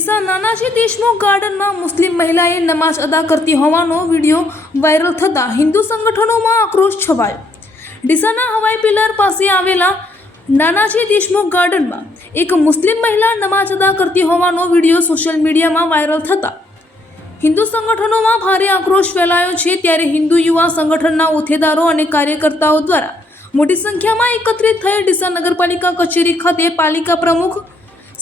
ડીસા નાનાજી દેશમુખ ગાર્ડનમાં મુસ્લિમ મહિલાએ નમાઝ અદા કરતી હોવાનો વીડિયો વાયરલ થતાં હિન્દુ સંગઠનોમાં આક્રોશ છવાયો. ડીસાના હવાઈ પિલર પાસે આવેલા નાનાજી દેશમુખ ગાર્ડનમાં એક મુસ્લિમ મહિલા નમાઝ અદા કરતી હોવાનો વીડિયો સોશિયલ મીડિયામાં વાયરલ થતાં હિન્દુ સંગઠનોમાં ભારે આક્રોશ ફેલાયો છે ત્યારે હિન્દુ યુવા સંગઠનના હોદ્દેદારો અને કાર્યકર્તાઓ દ્વારા મોટી સંખ્યામાં એકત્રિત થઈ ડીસા નગરપાલિકા કચેરી ખાતે પાલિકા પ્રમુખ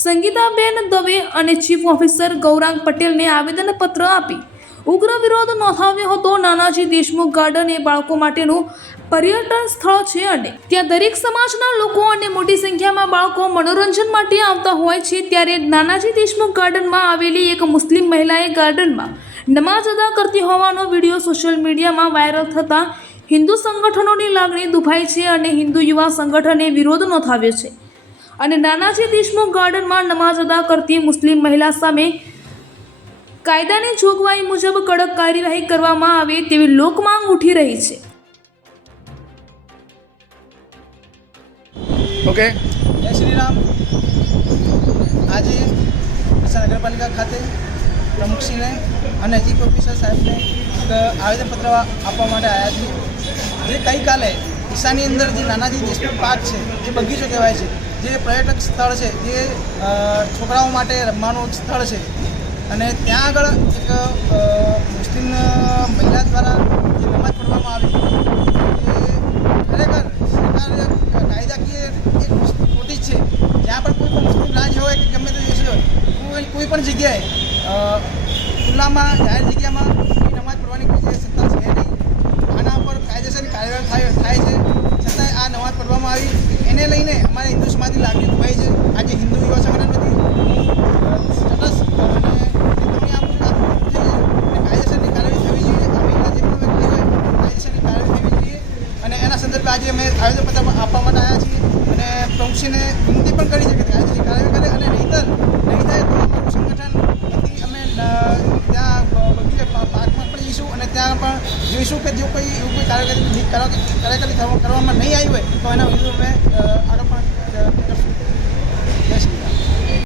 સંગીતાબેન દવે અને ચીફ ઓફિસર ગૌરાંગ પટેલને આવેદનપત્ર આપી. ઉગ્ર વિરોધ નોંધાવ્યો હતો. નાનાજી દેશમુખ ગાર્ડન એ બાળકો માટેનું પર્યટન સ્થળ છે અને ત્યાં દરેક સમાજના લોકો અને મોટી સંખ્યામાં બાળકો મનોરંજન માટે આવતા હોય છે. ત્યારે નાનાજી દેશમુખ ગાર્ડનમાં આવેલી એક મુસ્લિમ મહિલાએ ગાર્ડનમાં નમાઝ અદા કરતી હોવાનો વીડિયો સોશિયલ મીડિયામાં વાયરલ થતાં હિન્દુ સંગઠનોની લાગણી દુભાઈ છે અને હિન્દુ યુવા સંગઠને વિરોધ નોંધાવ્યો છે. અને નાનાજી દેશમુખ ગાર્ડનમાં નમાઝ અદા કરતી મુસ્લિમ મહિલા સામે કાયદાની જોગવાઈ મુજબ કડક કાર્યવાહી કરવામાં આવે તેવી લોકમાંગ ઉઠી રહી છે. ઓકે. જય શ્રી રામ. આજે ડીસા નગરપાલિકા ખાતે પ્રમુખશ્રીને અને ચીફ ઓફિસર સાહેબને એક આવેદનપત્ર આપવા માટે આવ્યા છીએ. જે ગઈકાલે ઈશાની અંદર જે નાનાજી દેશમુખ પાર્ક છે જે બગીચો કહેવાય છે જે પર્યટક સ્થળ છે, જે છોકરાઓ માટે રમવાનું સ્થળ છે. અને ત્યાં આગળ એક મુસ્લિમ મહિલા દ્વારા જે નમાજ પઢવામાં આવી ખરેખર સરકાર કાયદાકીય એક નોટિસ છે. જ્યાં પણ કોઈ પણ મુસ્લિમ રાજ્ય હોય કે ગમે તે દેશ હોય, કોઈ પણ જગ્યાએ ખુલ્લામાં, જાહેર જગ્યામાં નમાજ પઢવાની કોઈ જે સત્તા છે નહીં આના ઉપર કાયદેસરની કાર્યવાહી થાય થાય છે છતાંય આ નમાજ પઢવામાં આવી એને લઈને અમારે હિન્દુ સમાજની લાગણી દુભાઈ છે. આજે હિન્દુ યુવા સંગઠનમાંથી સ્ટેટસ અને કાયદેસરની કાર્યવાહી થવી જોઈએ. આવેલા જે પણ વ્યક્તિ હોય જોઈએ. અને એના સંદર્ભે આજે અમે આવેદનપત્ર આપવા માટે આવ્યા છીએ. અને પ્રમુખશ્રીને વિનંતી પણ કરી છે કે કાર્યવાહી કરે. અને નહીતર, નહીં થાય તો અમારું સંગઠન અમે ત્યાં બગીચે પાર્કમાં પણ જઈશું. અને ત્યાં પણ જોઈશું કે જો કોઈ એવું કોઈ કાર્યવાહી કાર્યકારી કરવામાં નહીં આવી હોય, તો એના વિરુદ્ધ અમે